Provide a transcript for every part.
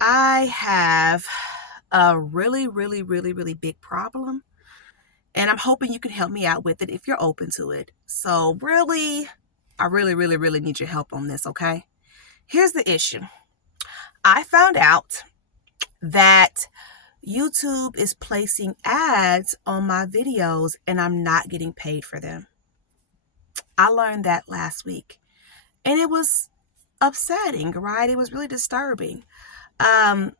I have a really big problem, and I'm hoping you can help me out with it if you're open to it. So, I really need your help on this, okay? Here's the issue. I found out that YouTube is placing ads on my videos and I'm not getting paid for them. I learned that last week, and it was upsetting, right? It was really disturbing. Um,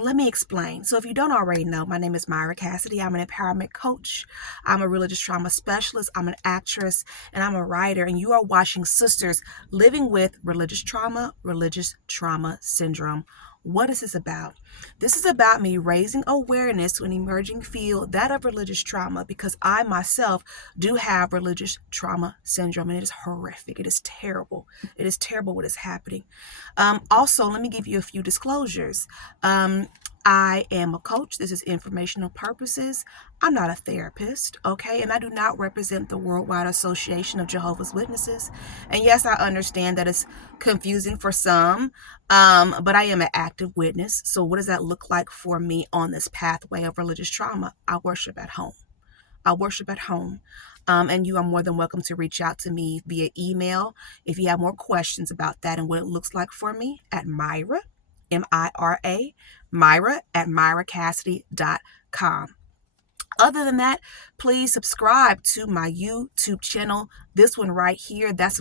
Let me explain. So if you don't already know, my name is Myra Cassidy. I'm an empowerment coach. I'm a religious trauma specialist. I'm an actress, and I'm a writer. And you are watching Sisters Living with Religious Trauma Syndrome. What is this about? This is about me raising awareness to an emerging field, that of religious trauma, because I myself do have religious trauma syndrome, and it is horrific. It is terrible. It is terrible what is happening. Also, let me give you a few disclosures. I am a coach. This is informational purposes. I'm not a therapist, okay? And I do not represent the Worldwide Association of Jehovah's Witnesses. And yes, I understand that it's confusing for some, but I am an active witness. So what does that look like for me on this pathway of religious trauma? I worship at home. I worship at home. And you are more than welcome to reach out to me via email if you have more questions about that and what it looks like for me at Myra, M-I-R-A, Myra at myracassidy.com. Other than that, please subscribe to my YouTube channel. This one right here, that's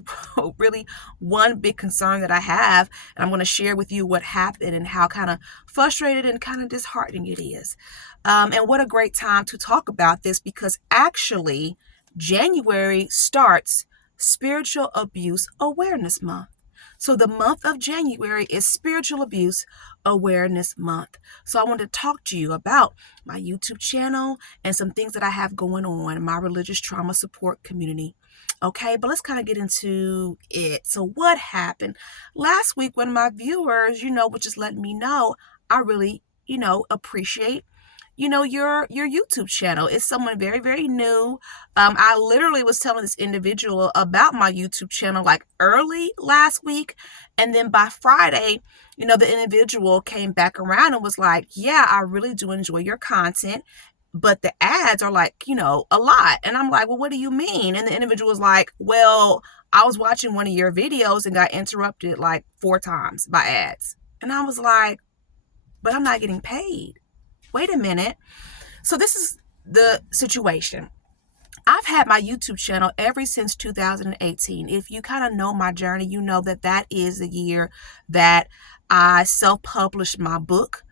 really one big concern that I have. And I'm going to share with you what happened and how kind of frustrated and kind of disheartening it is. And what a great time to talk about this, because actually January starts Spiritual Abuse Awareness Month. So the month of January is Spiritual Abuse Awareness Month. So I want to talk to you about my YouTube channel and some things that I have going on in my religious trauma support community. Okay, but let's kind of get into it. So what happened last week when my viewers, would just let me know, I really, appreciate your YouTube channel. It's someone very new. I literally was telling this individual about my YouTube channel like early last week, and then by Friday, the individual came back around and was like, yeah, I really do enjoy your content, but the ads are like, a lot. And I'm like, well, what do you mean? And the individual was like, well, I was watching one of your videos and got interrupted like 4 times by ads. And I was like, but I'm not getting paid. Wait a minute. So this is the situation. I've had my YouTube channel ever since 2018. If you kind of know my journey, you know that that is the year that I self-published my book.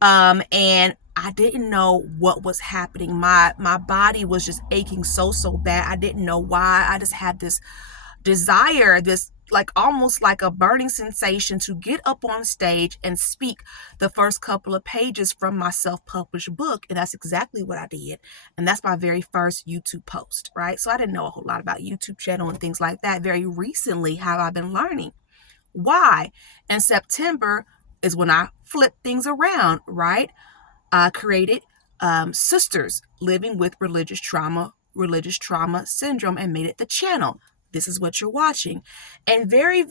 And I didn't know what was happening. My body was just aching so bad. I didn't know why. I just had this desire, this like almost like a burning sensation to get up on stage and speak the first couple of pages from my self-published book. And that's exactly what I did. And that's my very first YouTube post, right? So I didn't know a whole lot about YouTube channel and things like that. Very recently have I been learning. Why? In September is when I flipped things around, right? I created Sisters Living with Religious Trauma Syndrome, and made it the channel. This is what you're watching. And very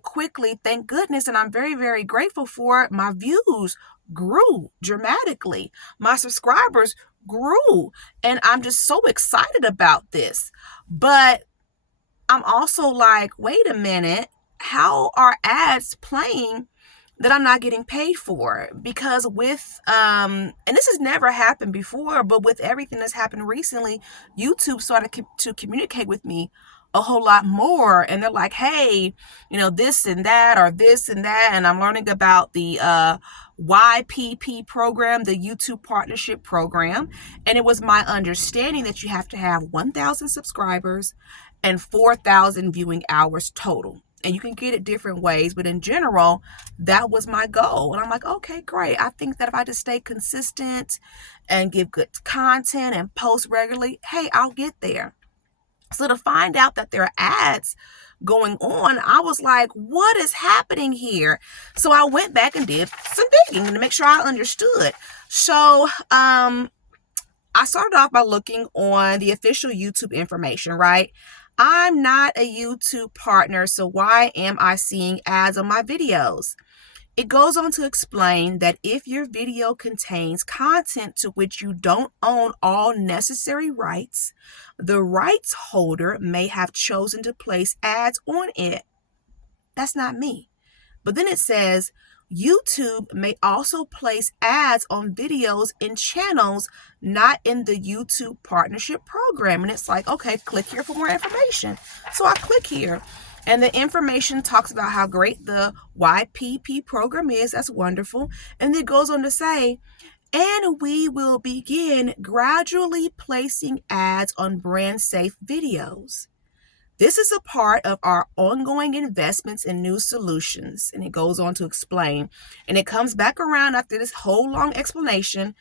quickly, thank goodness, and I'm very grateful for it, my views grew dramatically. My subscribers grew. And I'm just so excited about this. But I'm also like, wait a minute, how are ads playing that I'm not getting paid for? Because with and this has never happened before, but with everything that's happened recently, YouTube started to communicate with me a whole lot more, and they're like, hey, this and that, or this and that. And I'm learning about the YPP program, the YouTube Partnership Program. And it was my understanding that you have to have 1,000 subscribers and 4,000 viewing hours total. And you can get it different ways, but in general, that was my goal. And I'm like, okay, great. I think that if I just stay consistent and give good content and post regularly, hey, I'll get there. So to find out that there are ads going on, I was like, what is happening here? So I went back and did some digging to make sure I understood. So I started off by looking on the official YouTube information, right? I'm not a YouTube partner, so why am I seeing ads on my videos? It goes on to explain that if your video contains content to which you don't own all necessary rights, the rights holder may have chosen to place ads on it. That's not me. But then it says YouTube may also place ads on videos in channels not in the YouTube partnership program. And it's like, okay, click here for more information. So I click here. And the information talks about how great the YPP program is. That's wonderful. And it goes on to say, and we will begin gradually placing ads on brand safe videos. This is a part of our ongoing investments in new solutions. And it goes on to explain. And it comes back around after this whole long explanation.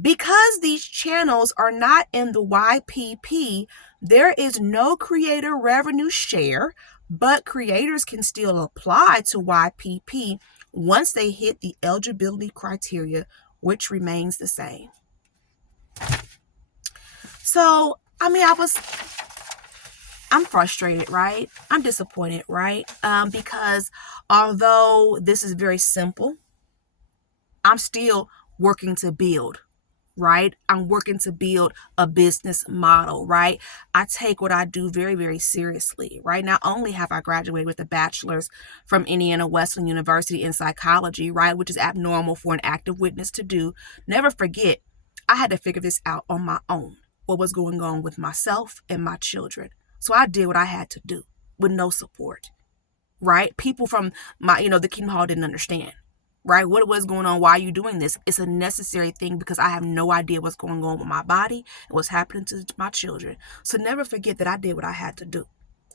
Because these channels are not in the YPP, there is no creator revenue share, but creators can still apply to YPP once they hit the eligibility criteria, which remains the same. So, I'm frustrated, right? I'm disappointed, right? Because although this is very simple, I'm still working to build, right? I'm working to build a business model, right? I take what I do very, very seriously, right? Not only have I graduated with a bachelor's from Indiana Wesleyan University in psychology, right? Which is abnormal for an active witness to do. Never forget, I had to figure this out on my own, what was going on with myself and my children. So I did what I had to do with no support, right? People from the Kingdom Hall didn't understand, right? What was going on? Why are you doing this? It's a necessary thing because I have no idea what's going on with my body and what's happening to my children. So never forget that I did what I had to do.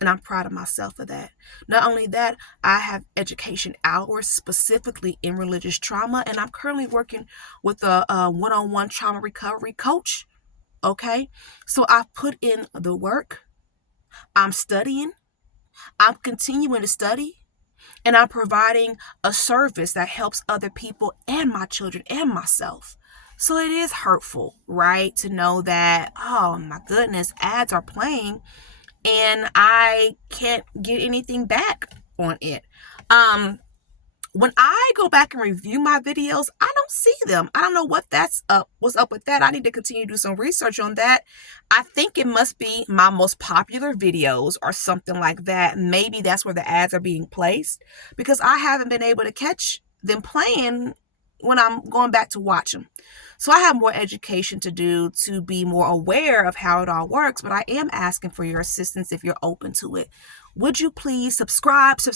And I'm proud of myself for that. Not only that, I have education hours specifically in religious trauma. And I'm currently working with a one-on-one trauma recovery coach. Okay. So I've put in the work. I'm studying. I'm continuing to study. And I'm providing a service that helps other people and my children and myself. So it is hurtful, right? To know that, oh my goodness, ads are playing and I can't get anything back on it. When I go back and review my videos, I don't see them. I don't know what's up with that. I need to continue to do some research on that. I think it must be my most popular videos or something like that. Maybe that's where the ads are being placed because I haven't been able to catch them playing when I'm going back to watch them. So I have more education to do to be more aware of how it all works, but I am asking for your assistance if you're open to it. Would you please subscribe to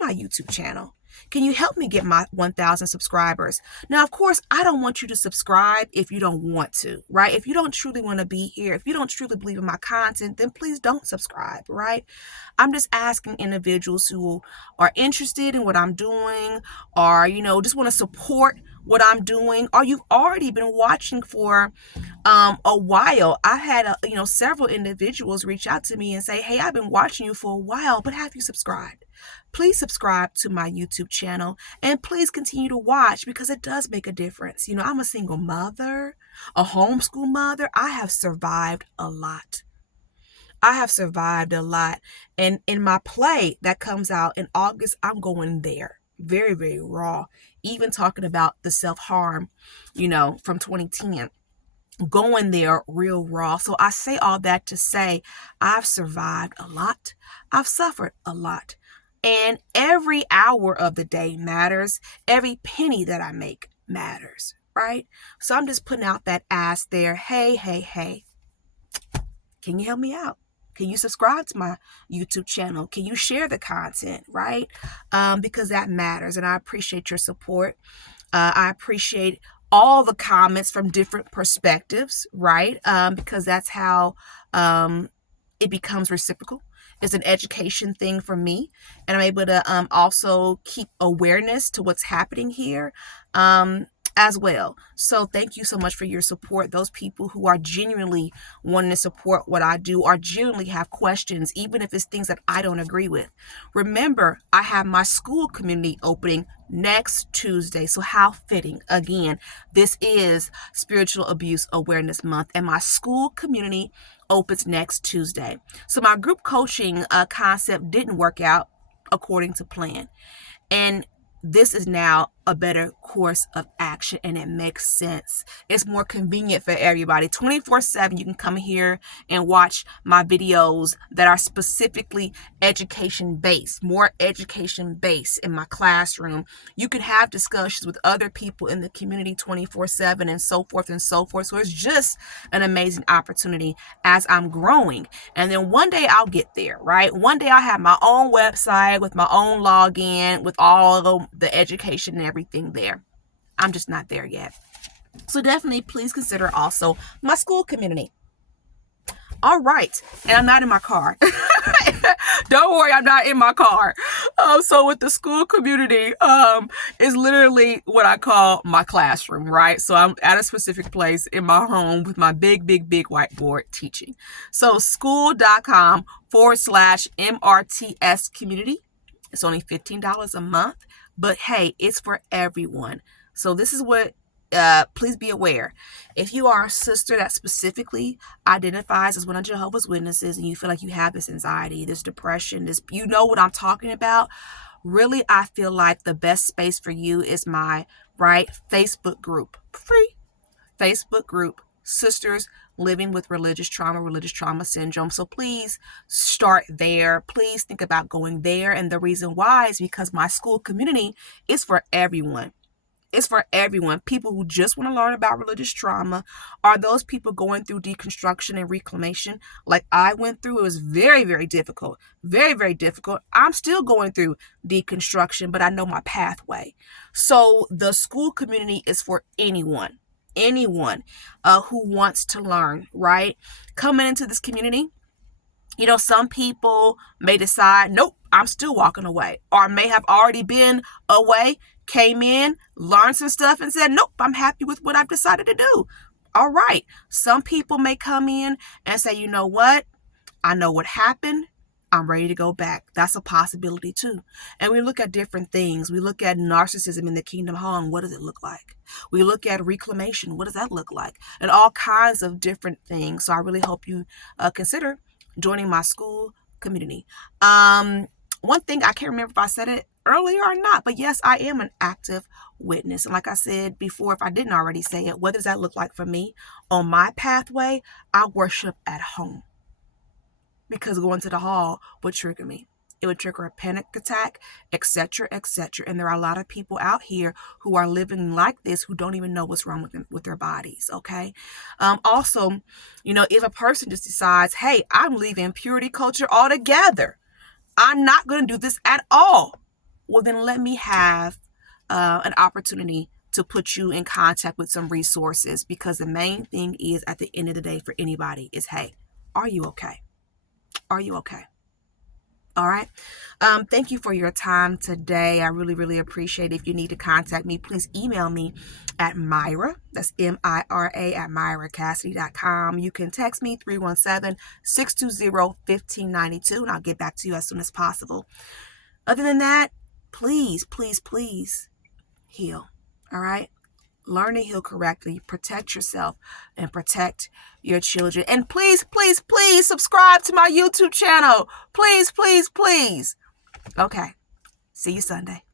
my YouTube channel? Can you help me get my 1,000 subscribers? Now, of course, I don't want you to subscribe if you don't want to, right? If you don't truly want to be here, if you don't truly believe in my content, then please don't subscribe, right? I'm just asking individuals who are interested in what I'm doing or, just want to support what I'm doing, or you've already been watching for a while. I had several individuals reach out to me and say, hey, I've been watching you for a while, but have you subscribed? Please subscribe to my YouTube channel and please continue to watch because it does make a difference. I'm a single mother, a homeschool mother. I have survived a lot. And in my play that comes out in August, I'm going there. Very, very raw. Even talking about the self-harm, from 2010. Going there real raw. So I say all that to say I've survived a lot. I've suffered a lot. And every hour of the day matters. Every penny that I make matters, right? So I'm just putting out that ask there. Hey, can you help me out? Can you subscribe to my YouTube channel? Can you share the content, right? Because that matters. And I appreciate your support. I appreciate all the comments from different perspectives, right? Because that's how it becomes reciprocal. It's an education thing for me. And I'm able to also keep awareness to what's happening here as well. So thank you so much for your support. Those people who are genuinely wanting to support what I do or genuinely have questions, even if it's things that I don't agree with. Remember, I have my Skool community opening next Tuesday. So how fitting. Again, this is Spiritual Abuse Awareness Month and my Skool community opens next Tuesday. So my group coaching concept didn't work out according to plan. And this is now a better course of action, and it makes sense. It's more convenient for everybody. 24/7, you can come here and watch my videos that are specifically education based, more education based in my classroom. You can have discussions with other people in the community 24/7 and so forth and so forth. So it's just an amazing opportunity as I'm growing. And then one day I'll get there, right? One day I'll have my own website with my own login with all of the education and everything there. I'm just not there yet. So definitely please consider also my Skool community. All right. And I'm not in my car. Don't worry, I'm not in my car. So with the Skool community, is literally what I call my classroom, right? So I'm at a specific place in my home with my big whiteboard teaching. So skool.com/MRTS community. It's only $15 a month, but hey, it's for everyone. So this is what, please be aware. If you are a sister that specifically identifies as one of Jehovah's Witnesses and you feel like you have this anxiety, this depression, you know what I'm talking about, really, I feel like the best space for you is my Facebook group, free Facebook group, Sisters Living with Religious Trauma Syndrome. So please start there. Please think about going there. And the reason why is because my Skool community is for everyone. It's for everyone. People who just want to learn about religious trauma, are those people going through deconstruction and reclamation like I went through. It was very difficult. Very difficult. I'm still going through deconstruction, but I know my pathway. So the Skool community is for anyone who wants to learn, right? Coming into this community, you know, some people may decide, nope, I'm still walking away, or may have already been away, came in, learned some stuff and said, nope, I'm happy with what I've decided to do. All right. Some people may come in and say, you know what? I know what happened. I'm ready to go back. That's a possibility too. And we look at different things. We look at narcissism in the kingdom home. What does it look like? We look at reclamation. What does that look like? And all kinds of different things. So I really hope you consider joining my Skool community. One thing, I can't remember if I said it earlier or not, but yes, I am an active witness. And like I said before, if I didn't already say it, what does that look like for me? On my pathway, I worship at home, because going to the hall would trigger me. It would trigger a panic attack, etc. And there are a lot of people out here who are living like this who don't even know what's wrong with their bodies, okay? Also, you know, if a person just decides, hey, I'm leaving purity culture altogether, I'm not going to do this at all, well, then let me have an opportunity to put you in contact with some resources, because the main thing is, at the end of the day, for anybody is, hey, are you okay? Are you okay? All right. Thank you for your time today. I really appreciate it. If you need to contact me, please email me at Mira. That's Mira at MiraCassidy.com. You can text me 317-620-1592, and I'll get back to you as soon as possible. Other than that, please heal. All right. Learn to heal correctly, protect yourself, and protect your children. And please subscribe to my YouTube channel. Please. Okay. See you Sunday.